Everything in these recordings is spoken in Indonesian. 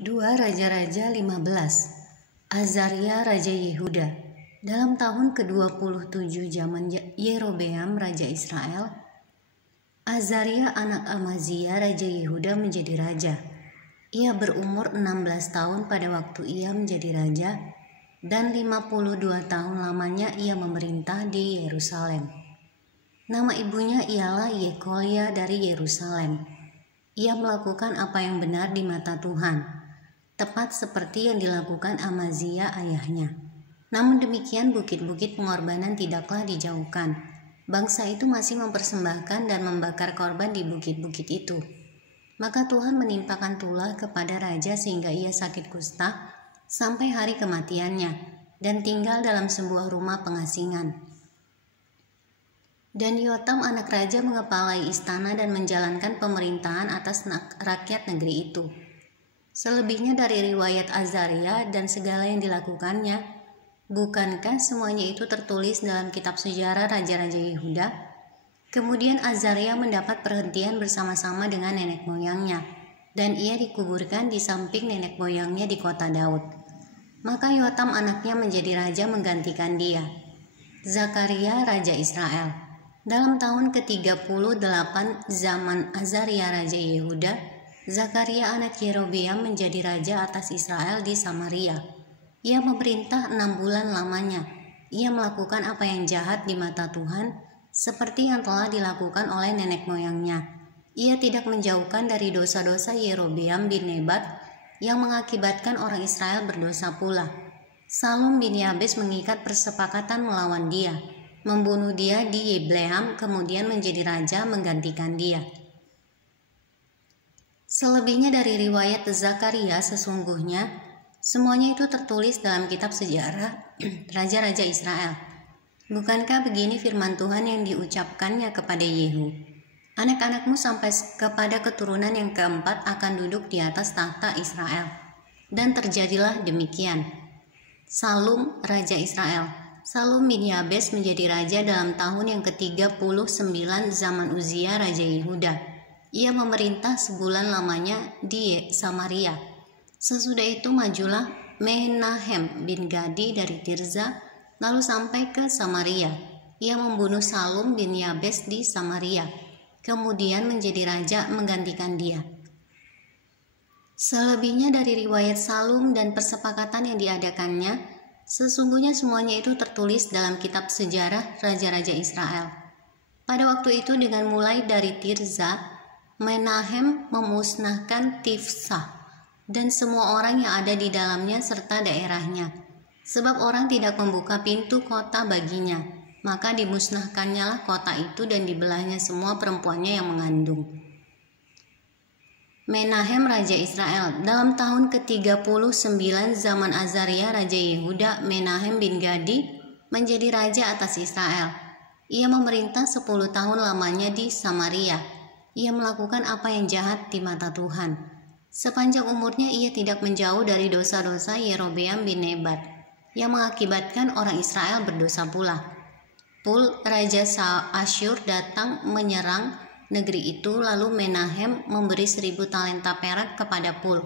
2 Raja-Raja 15. Azaria Raja Yehuda. Dalam tahun ke-27 zaman Yerobeam Raja Israel, Azaria anak Amazia Raja Yehuda menjadi raja. Ia berumur 16 tahun pada waktu ia menjadi raja, dan 52 tahun lamanya ia memerintah di Yerusalem. Nama ibunya ialah Yekolia dari Yerusalem. Ia melakukan apa yang benar di mata Tuhan, tepat seperti yang dilakukan Amazia ayahnya. Namun demikian bukit-bukit pengorbanan tidaklah dijauhkan. Bangsa itu masih mempersembahkan dan membakar korban di bukit-bukit itu. Maka Tuhan menimpakan tulah kepada raja sehingga ia sakit kusta sampai hari kematiannya dan tinggal dalam sebuah rumah pengasingan. Dan Yotam anak raja mengepalai istana dan menjalankan pemerintahan atas rakyat negeri itu. Selebihnya dari riwayat Azaria dan segala yang dilakukannya, bukankah semuanya itu tertulis dalam kitab sejarah Raja-Raja Yehuda? Kemudian Azaria mendapat perhentian bersama-sama dengan nenek moyangnya, dan ia dikuburkan di samping nenek moyangnya di kota Daud. Maka Yotam anaknya menjadi raja menggantikan dia. Zakaria Raja Israel. Dalam tahun ke-38 zaman Azaria Raja Yehuda, Zakaria anak Yerobeam menjadi raja atas Israel di Samaria. Ia memerintah 6 bulan lamanya. Ia melakukan apa yang jahat di mata Tuhan, seperti yang telah dilakukan oleh nenek moyangnya. Ia tidak menjauhkan dari dosa-dosa Yerobeam bin Nebat yang mengakibatkan orang Israel berdosa pula. Salum bin Yabes mengikat persepakatan melawan dia, membunuh dia di Yibleam, kemudian menjadi raja menggantikan dia. Selebihnya dari riwayat Zakaria sesungguhnya, semuanya itu tertulis dalam kitab sejarah Raja-Raja Israel. Bukankah begini firman Tuhan yang diucapkannya kepada Yehu? Anak-anakmu sampai kepada keturunan yang keempat akan duduk di atas tahta Israel. Dan terjadilah demikian. Salum Raja Israel. Salum bin Yabes menjadi raja dalam tahun yang ke-39 zaman Uzia Raja Yehuda. Ia memerintah sebulan lamanya di Samaria. Sesudah itu majulah Menahem bin Gadi dari Tirza, lalu sampai ke Samaria. Ia membunuh Salum bin Yabes di Samaria, kemudian menjadi raja menggantikan dia. Selebihnya dari riwayat Salum dan persepakatan yang diadakannya, sesungguhnya semuanya itu tertulis dalam kitab sejarah Raja-Raja Israel. Pada waktu itu dengan mulai dari Tirza, Menahem memusnahkan Tifsah dan semua orang yang ada di dalamnya serta daerahnya, sebab orang tidak membuka pintu kota baginya. Maka dimusnahkannya lah kota itu dan dibelahnya semua perempuannya yang mengandung. Menahem Raja Israel. Dalam tahun ke-39 zaman Azaria Raja Yehuda, Menahem bin Gadi menjadi raja atas Israel. Ia memerintah 10 tahun lamanya di Samaria. Ia melakukan apa yang jahat di mata Tuhan. Sepanjang umurnya ia tidak menjauh dari dosa-dosa Yerobeam bin Nebat, yang mengakibatkan orang Israel berdosa pula. Pul, Raja Asyur datang menyerang negeri itu, lalu Menahem memberi 1000 talenta perak kepada Pul,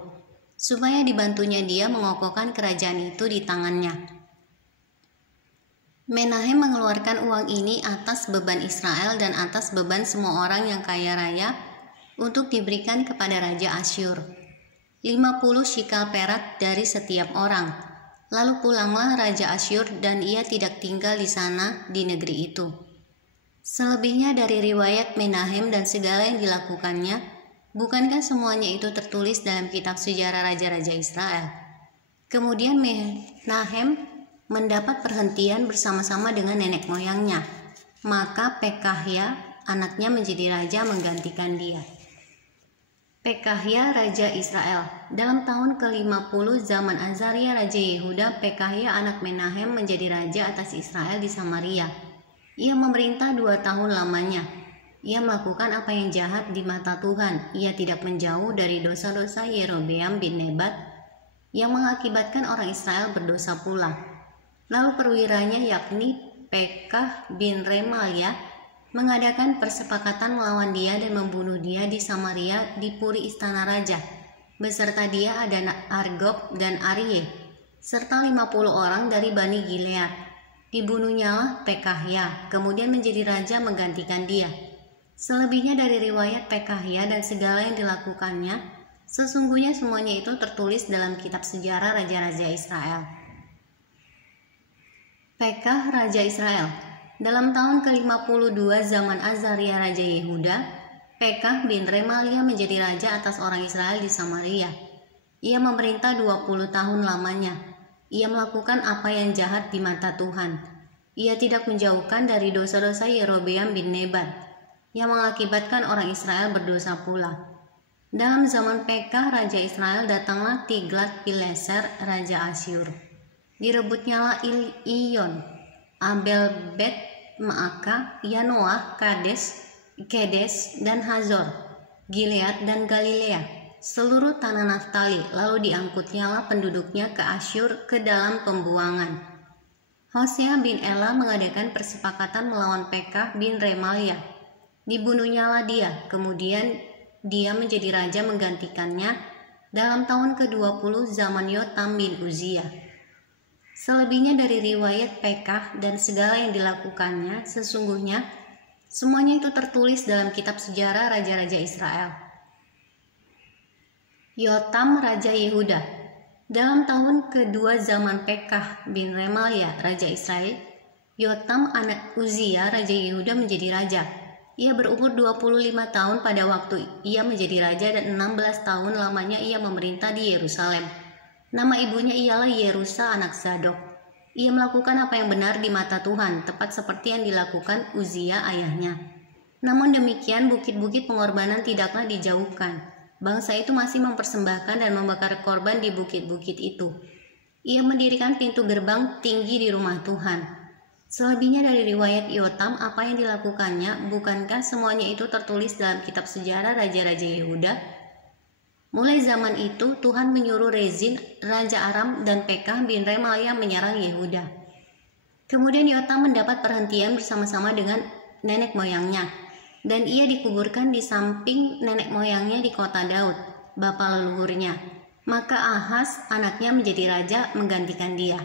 supaya dibantunya dia mengokohkan kerajaan itu di tangannya. Menahem mengeluarkan uang ini atas beban Israel dan atas beban semua orang yang kaya raya untuk diberikan kepada Raja Asyur. 50 shikal perak dari setiap orang. Lalu pulanglah Raja Asyur dan ia tidak tinggal di sana di negeri itu. Selebihnya dari riwayat Menahem dan segala yang dilakukannya, bukankah semuanya itu tertulis dalam kitab sejarah Raja-Raja Israel? Kemudian Menahem mendapat perhentian bersama-sama dengan nenek moyangnya. Maka Pekahya anaknya menjadi raja menggantikan dia. Pekahya Raja Israel. Dalam tahun ke-50 zaman Azaria Raja Yehuda, Pekahya anak Menahem menjadi raja atas Israel di Samaria. Ia memerintah 2 tahun lamanya. Ia melakukan apa yang jahat di mata Tuhan. Ia tidak menjauh dari dosa-dosa Yerobeam bin Nebat yang mengakibatkan orang Israel berdosa pula. Lalu perwiranya yakni Pekah bin Remalia mengadakan persepakatan melawan dia dan membunuh dia di Samaria di puri istana raja. Beserta dia ada Argob dan Arie, serta 50 orang dari Bani Gilead. Dibunuhnyalah Pekahya, kemudian menjadi raja menggantikan dia. Selebihnya dari riwayat Pekahya dan segala yang dilakukannya, sesungguhnya semuanya itu tertulis dalam kitab sejarah raja-raja Israel. Pekah Raja Israel. Dalam tahun ke-52 zaman Azaria Raja Yehuda, Pekah bin Remalia menjadi raja atas orang Israel di Samaria. Ia memerintah 20 tahun lamanya. Ia melakukan apa yang jahat di mata Tuhan. Ia tidak menjauhkan dari dosa-dosa Yerobeam bin Nebat, yang mengakibatkan orang Israel berdosa pula. Dalam zaman Pekah Raja Israel datanglah Tiglat-Pileser Raja Asyur. Direbutnyalah Iyon, Abel Bet Maaka, Yanoah, Kedes, dan Hazor, Gilead dan Galilea, seluruh tanah Naftali, lalu diangkutnyalah penduduknya ke Asyur ke dalam pembuangan. Hosea bin Ela mengadakan persepakatan melawan Pekah bin Remalia. Dibunuhnyalah dia, kemudian dia menjadi raja menggantikannya dalam tahun ke-20 zaman Yotam bin Uzia. Selebihnya dari riwayat Pekah dan segala yang dilakukannya, sesungguhnya semuanya itu tertulis dalam kitab sejarah raja-raja Israel. Yotam Raja Yehuda. Dalam tahun kedua zaman Pekah bin Remalia Raja Israel, Yotam anak Uzia Raja Yehuda menjadi raja. Ia berumur 25 tahun pada waktu ia menjadi raja dan 16 tahun lamanya ia memerintah di Yerusalem. Nama ibunya ialah Yerusa anak Zadok. Ia melakukan apa yang benar di mata Tuhan, tepat seperti yang dilakukan Uzia ayahnya. Namun demikian bukit-bukit pengorbanan tidaklah dijauhkan. Bangsa itu masih mempersembahkan dan membakar korban di bukit-bukit itu. Ia mendirikan pintu gerbang tinggi di rumah Tuhan. Selebihnya dari riwayat Yotam apa yang dilakukannya, bukankah semuanya itu tertulis dalam kitab sejarah raja-raja Yehuda? Mulai zaman itu Tuhan menyuruh Rezin, Raja Aram, dan Pekah bin Remalia menyerang Yehuda. Kemudian Yotam mendapat perhentian bersama-sama dengan nenek moyangnya, dan ia dikuburkan di samping nenek moyangnya di kota Daud, bapa leluhurnya. Maka Ahaz anaknya menjadi raja menggantikan dia.